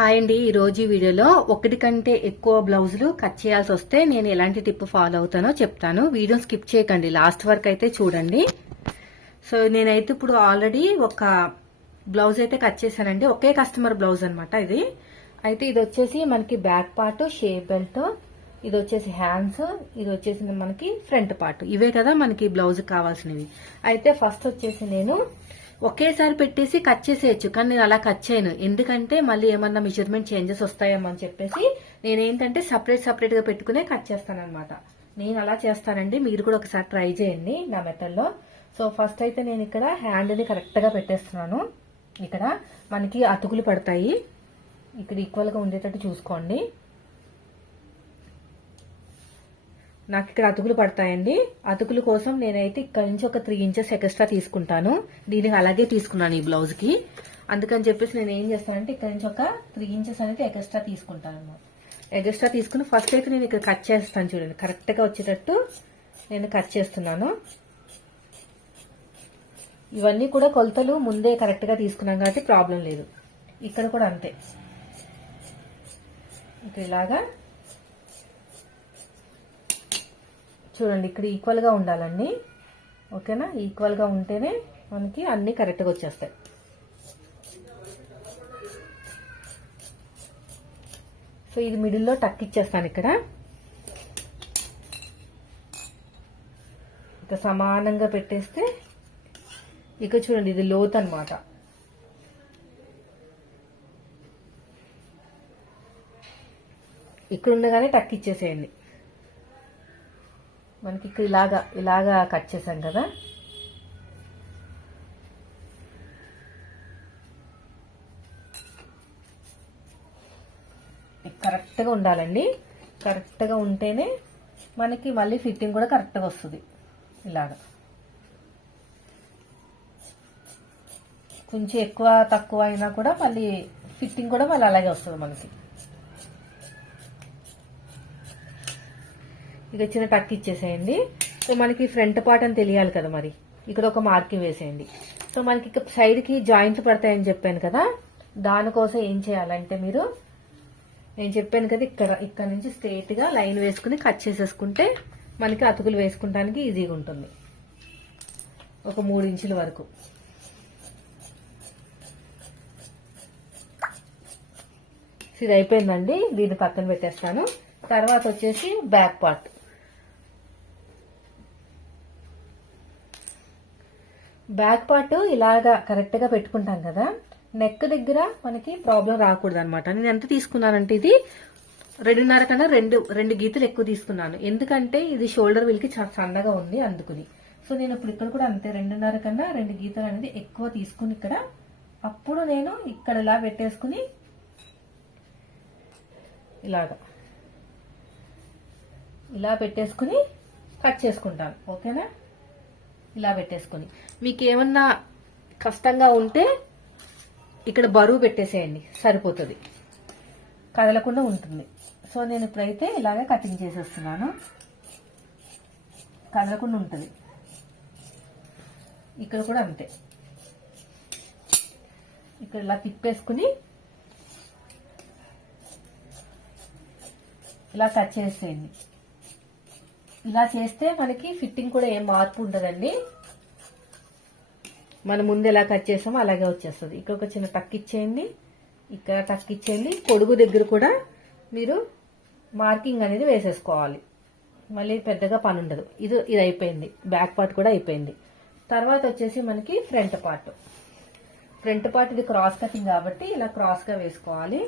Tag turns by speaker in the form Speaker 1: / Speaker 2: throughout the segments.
Speaker 1: Hi అండి. ఈ రోజు ఈ వీడియోలో ఒకటి కంటే ఎక్కువ బ్లౌజులు కట్ చేయాల్సి వస్తే నేను ఎలాంటి టిప్ ఫాలో అవుతానో చెప్తాను. వీడియో స్కిప్ చేయకండి. లాస్ట్ వరకు అయితే చూడండి. సో నేనైతే ఇప్పుడు ఆల్రెడీ ఒక బ్లౌజ్ అయితే కట్ చేశానండి. ఒకే కస్టమర్ బ్లౌజ్ అనమాట ఇది. అయితే ఇది వచ్చేసి మనకి బ్యాక్ పార్ట్ షేప్ బెల్ట్ ఇది వచ్చేసి హ్యాండ్స్ ఇది వచ్చేసి మనకి ఫ్రంట్ పార్ట్. ఇవే కదా మనకి బ్లౌజ్ కావాల్సినవి. అయితే ఫస్ట్ వచ్చేసి నేను ఒకేసారి పెట్టేసి కట్ చేసేయచ్చు. కానీ నేను అలా కట్ చేయను. ఎందుకంటే మళ్ళీ ఏమన్నా మెజర్మెంట్ చేంజెస్ వస్తాయేమో అని చెప్పేసి నేనేంటంటే సపరేట్ సపరేట్గా పెట్టుకునే కట్ చేస్తాను అనమాట నేను అలా చేస్తానండి. మీరు కూడా ఒకసారి ట్రై చేయండి నా మెథడ్లో సో ఫస్ట్ అయితే నేను ఇక్కడ హ్యాండ్ని కరెక్ట్గా పెట్టేస్తున్నాను. ఇక్కడ మనకి అతుకులు పడతాయి. ఇక్కడ ఈక్వల్గా ఉండేటట్టు చూసుకోండి. నాకు ఇక్కడ అతుకులు పడతాయండి. అతుకుల కోసం నేనైతే ఇక్కడ నుంచి ఒక త్రీ ఇంచెస్ ఎక్స్ట్రా తీసుకుంటాను. దీనికి అలాగే తీసుకున్నాను ఈ బ్లౌజ్కి. అందుకని చెప్పేసి నేను ఏం చేస్తానంటే ఇక్కడ నుంచి ఒక త్రీ ఇంచెస్ అనేది ఎక్స్ట్రా తీసుకుంటాను. అనమాట ఎక్స్ట్రా తీసుకుని ఫస్ట్ అయితే నేను ఇక్కడ కట్ చేస్తాను చూడండి. కరెక్ట్గా వచ్చేటట్టు నేను కట్ చేస్తున్నాను. ఇవన్నీ కూడా కొలతలు ముందే కరెక్ట్గా తీసుకున్నాం కాబట్టి ప్రాబ్లం లేదు. ఇక్కడ కూడా అంతే. ఇక్కడ ఇలాగా చూడండి ఇక్కడ ఈక్వల్గా ఉండాలండి. ఓకేనా? ఈక్వల్గా ఉంటేనే మనకి అన్నీ కరెక్ట్గా వచ్చేస్తాయి. సో ఇది మిడిల్లో టక్ ఇచ్చేస్తాను ఇక్కడ. ఇక సమానంగా పెట్టేస్తే ఇక చూడండి ఇది లోత్ అనమాట ఇక్కడ ఉండగానే టక్ ఇచ్చేసేయండి. మనకి ఇక్కడ ఇలాగా ఇలాగా కట్ చేసాం కదా? కరెక్ట్గా ఉండాలండి. కరెక్ట్గా ఉంటేనే మనకి మళ్ళీ ఫిట్టింగ్ కూడా కరెక్ట్గా వస్తుంది. ఇలాగా. కొంచెం ఎక్కువ తక్కువ అయినా కూడా మళ్ళీ ఫిట్టింగ్ కూడా మళ్ళీ అలాగే వస్తుంది మనకి. ఇక చిన్న టక్ ఇచ్చేసేయండి. సో మనకి ఫ్రంట్ పార్ట్ అని తెలియాలి కదా మరి. ఇక్కడ ఒక మార్కింగ్ వేసేయండి. సో మనకి ఇక సైడ్కి జాయింట్లు పడతాయని చెప్పాను కదా. దానికోసం ఏం చేయాలంటే మీరు నేను చెప్పాను కదా ఇక్కడ ఇక్కడ నుంచి స్ట్రెయిట్గా లైన్ వేసుకుని కట్ చేసేసుకుంటే మనకి అతుకులు వేసుకుంటానికి ఈజీగా ఉంటుంది. ఒక మూడు ఇంచుల వరకు. ఇది అయిపోయిందండి. దీన్ని పక్కన పెట్టేస్తాను. తర్వాత వచ్చేసి బ్యాక్ పార్ట్ బ్యాక్ పార్ట్ ఇలాగా కరెక్ట్గా పెట్టుకుంటాం కదా. నెక్ దగ్గర మనకి ప్రాబ్లం రాకూడదు అనమాట నేను ఎంత తీసుకున్నానంటే ఇది రెండున్నర కన్నా రెండు రెండు గీతలు ఎక్కువ తీసుకున్నాను. ఎందుకంటే ఇది షోల్డర్ వీల్కి చాలా సన్నగా ఉంది అందుకుని. సో నేను ఇప్పుడు ఇక్కడ కూడా అంతే రెండున్నర కన్నా రెండు గీతలు అనేది ఎక్కువ తీసుకుని ఇక్కడ అప్పుడు నేను ఇక్కడ ఇలా పెట్టేసుకుని ఇలాగా ఇలా పెట్టేసుకుని కట్ చేసుకుంటాను. ఓకేనా? ఇలా పెట్టేసుకుని. మీకు ఏమన్నా కష్టంగా ఉంటే ఇక్కడ బరువు పెట్టేసేయండి సరిపోతుంది. కదలకుండా ఉంటుంది. సో నేను ఇప్పుడైతే ఇలాగే కటింగ్ చేసేస్తున్నాను. కదలకుండా ఉంటుంది. ఇక్కడ కూడా అంతే. ఇక్కడ ఇలా తిప్పేసుకుని ఇలా కట్ చేసేయండి. ఇలా చేస్తే మనకి ఫిట్టింగ్ కూడా ఏం మార్పు ఉండదండి. మనం ముందు ఎలా కట్ చేసామో అలాగే వచ్చేస్తుంది. ఇక్కడ ఒక చిన్న టక్ ఇచ్చేయండి. ఇక్కడ టక్ ఇచ్చేయండి. పొడుగు దగ్గర కూడా మీరు మార్కింగ్ అనేది వేసేసుకోవాలి. మళ్ళీ పెద్దగా పని ఉండదు. ఇది ఇది అయిపోయింది. బ్యాక్ పార్ట్ కూడా అయిపోయింది. తర్వాత వచ్చేసి మనకి ఫ్రంట్ పార్ట్. ఫ్రంట్ పార్ట్ ఇది క్రాస్ కటింగ్ కాబట్టి ఇలా క్రాస్గా వేసుకోవాలి.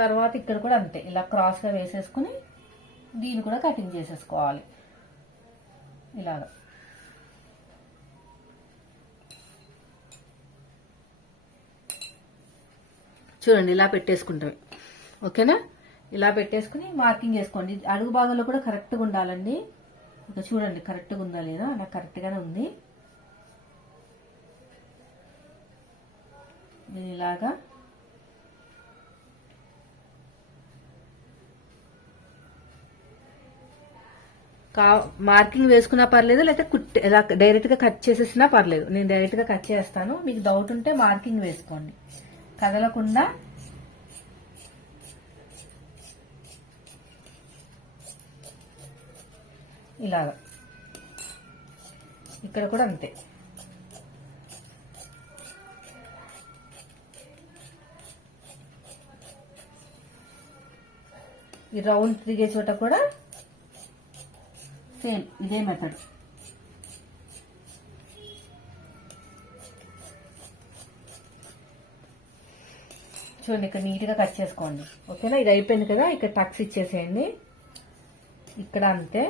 Speaker 1: తర్వాత ఇక్కడ కూడా అంతే. ఇలా క్రాస్గా వేసేసుకుని దీన్ని కూడా కటింగ్ చేసేసుకోవాలి. ఇలాగా. చూడండి ఇలా పెట్టేసుకుంటాం. ఓకేనా? ఇలా పెట్టేసుకుని మార్కింగ్ చేసుకోండి. అడుగు భాగంలో కూడా కరెక్ట్గా ఉండాలండి. ఇక చూడండి కరెక్ట్గా ఉందా లేదా? నాకు కరెక్ట్గానే ఉంది. నేను ఇలాగా కా మార్కింగ్ వేసుకున్నా పర్లేదు లేకపోతే కుట్ ఇలా డైరెక్ట్గా కట్ చేసేసినా పర్లేదు. నేను డైరెక్ట్గా కట్ చేస్తాను. మీకు డౌట్ ఉంటే మార్కింగ్ వేసుకోండి. కదలకుండా ఇలాగ. ఇక్కడ కూడా అంతే. ఈ రౌండ్ తిరిగే చోట కూడా సేమ్ ఇదే మెథడ్ చూడండి ఇక్కడ నీట్గా కట్ చేసుకోండి. ఓకేనా? ఇది అయిపోయింది కదా? ఇక్కడ టక్స్ ఇచ్చేసేయండి. ఇక్కడ అంతే.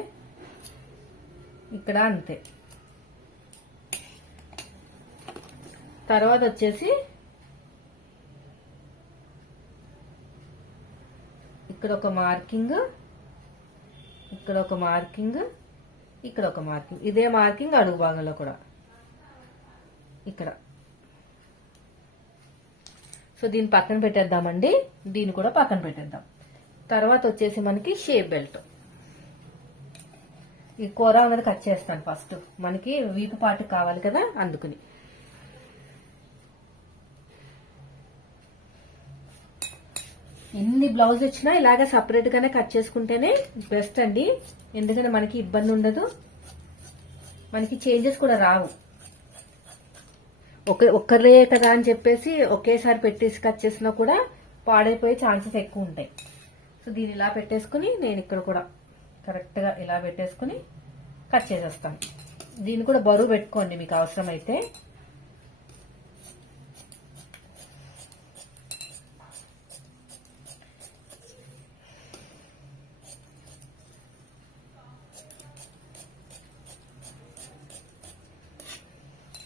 Speaker 1: ఇక్కడ అంతే. తర్వాత వచ్చేసి ఇక్కడ ఒక మార్కింగ్ ఇక్కడ ఒక మార్కింగ్ ఇక్కడ ఒక మార్కింగ్ ఇదే మార్కింగ్ అడుగు భాగంలో కూడా. ఇక్కడ. సో దీన్ని పక్కన పెట్టేద్దామండి. దీన్ని కూడా పక్కన పెట్టేద్దాం. తర్వాత వచ్చేసి మనకి షేప్ బెల్ట్. ఈ కూర అనేది కట్ చేస్తాను ఫస్ట్. మనకి వీపు పాటు కావాలి కదా అందుకుని. ఎన్ని బ్లౌజ్ వచ్చినా ఇలాగ సపరేట్ గానే కట్ చేసుకుంటేనే బెస్ట్ అండి. ఎందుకంటే మనకి ఇబ్బంది ఉండదు. మనకి చేంజెస్ కూడా రావు. ఒక ఒక్కరే కదా అని చెప్పేసి ఒకేసారి పెట్టేసి కట్ చేసినా కూడా పాడైపోయే ఛాన్సెస్ ఎక్కువ ఉంటాయి. సో దీన్ని ఇలా పెట్టేసుకుని నేను ఇక్కడ కూడా కరెక్ట్గా ఇలా పెట్టేసుకుని కట్ చేసేస్తాను. దీన్ని కూడా బరువు పెట్టుకోండి మీకు అవసరమైతే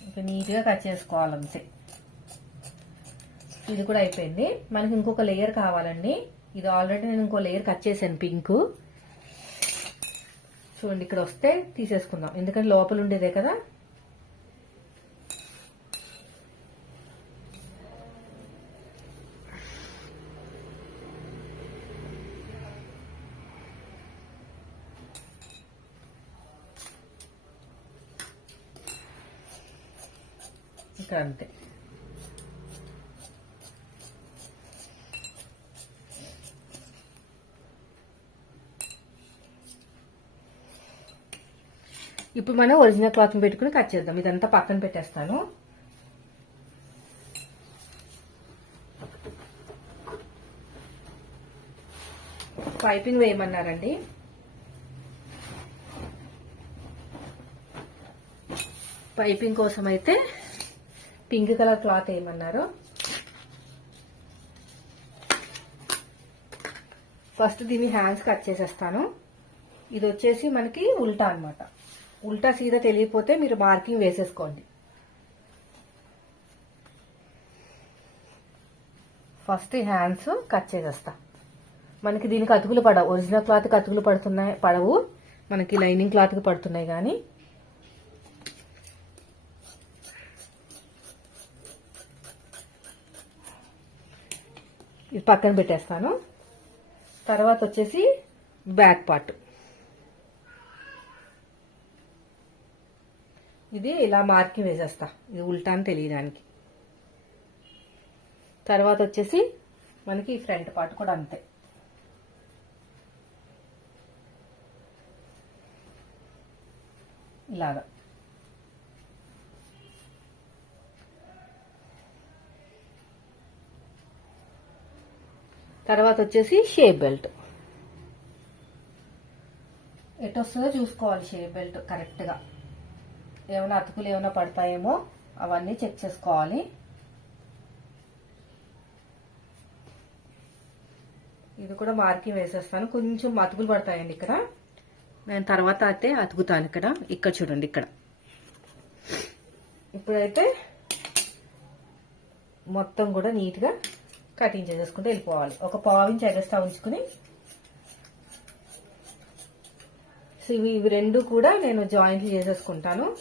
Speaker 1: ఇంకా నీట్గా కట్ చేసుకోవాలి అంతే. ఇది కూడా అయిపోయింది. మనకి ఇంకొక లేయర్ కావాలండి. ఇది ఆల్రెడీ నేను ఇంకో లేయర్ కట్ చేశాను పింక్ చూడండి ఇక్కడ వస్తే తీసేసుకుందాం. ఎందుకంటే లోపల ఉండేదే కదా. ఇక్కడ అంతే. ఇప్పుడు మనం ఒరిజినల్ క్లాత్ పెట్టుకుని కట్ చేద్దాం. ఇదంతా పక్కన పెట్టేస్తాను. పైపింగ్ వేయమన్నారండి. పైపింగ్ కోసం అయితే పింక్ కలర్ క్లాత్ వేయమన్నారు. ఫస్ట్ దీన్ని హ్యాండ్స్ కట్ చేసేస్తాను. ఇది వచ్చేసి మనకి ఉల్టా అన్నమాట. ఉల్టా సీదా తెలియకపోతే మీరు మార్కింగ్ వేసేసుకోండి. ఫస్ట్ హ్యాండ్స్ కట్ చేసేస్తా. మనకి దీనికి అతుకులు పడవు ఒరిజినల్ క్లాత్కి అతుకులు పడుతున్నాయి పడవు. మనకి లైనింగ్ క్లాత్కి పడుతున్నాయి కానీ ఇది పక్కన పెట్టేస్తాను. తర్వాత వచ్చేసి బ్యాక్ పార్ట్. ఇది ఇలా మార్కింగ్ వేసేస్తా. ఇది ఉల్టా అని తెలియడానికి. తర్వాత వచ్చేసి మనకి ఫ్రంట్ పార్ట్ కూడా అంతే. ఇలాగా. తర్వాత వచ్చేసి షేప్ బెల్ట్. ఎటు వస్తుందో చూసుకోవాలి షేప్ బెల్ట్ కరెక్ట్గా. ఏమైనా అతుకులు ఏమైనా పడతాయేమో అవన్నీ చెక్ చేసుకోవాలి. ఇది కూడా మార్కింగ్ వేసేస్తాను. కొంచెం అతుకులు పడతాయండి ఇక్కడ. నేను తర్వాత అయితే అతుకుతాను ఇక్కడ. ఇక్కడ చూడండి ఇక్కడ. ఇప్పుడైతే మొత్తం కూడా నీట్గా కటింగ్ చేసేసుకుంటూ వెళ్ళిపోవాలి. ఒక పావు ఎగస్ట్రా ఉంచుకుని. సో ఇవి ఇవి రెండు కూడా నేను జాయింట్లు చేసేసుకుంటాను.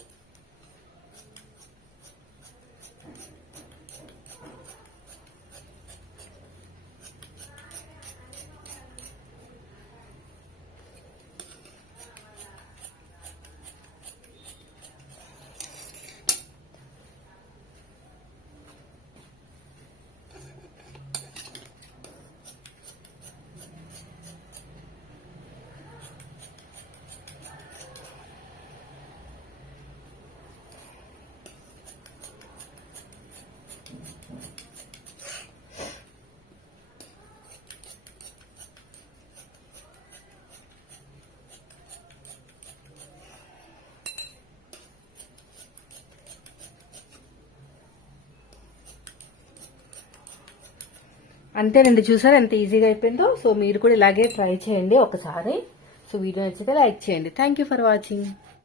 Speaker 1: అంతేనండి చూసారు ఎంత ఈజీగా అయిపోయిందో? సో మీరు కూడా ఇలాగే ట్రై చేయండి ఒకసారి. సో వీడియో నచ్చితే లైక్ చేయండి. Thank you for watching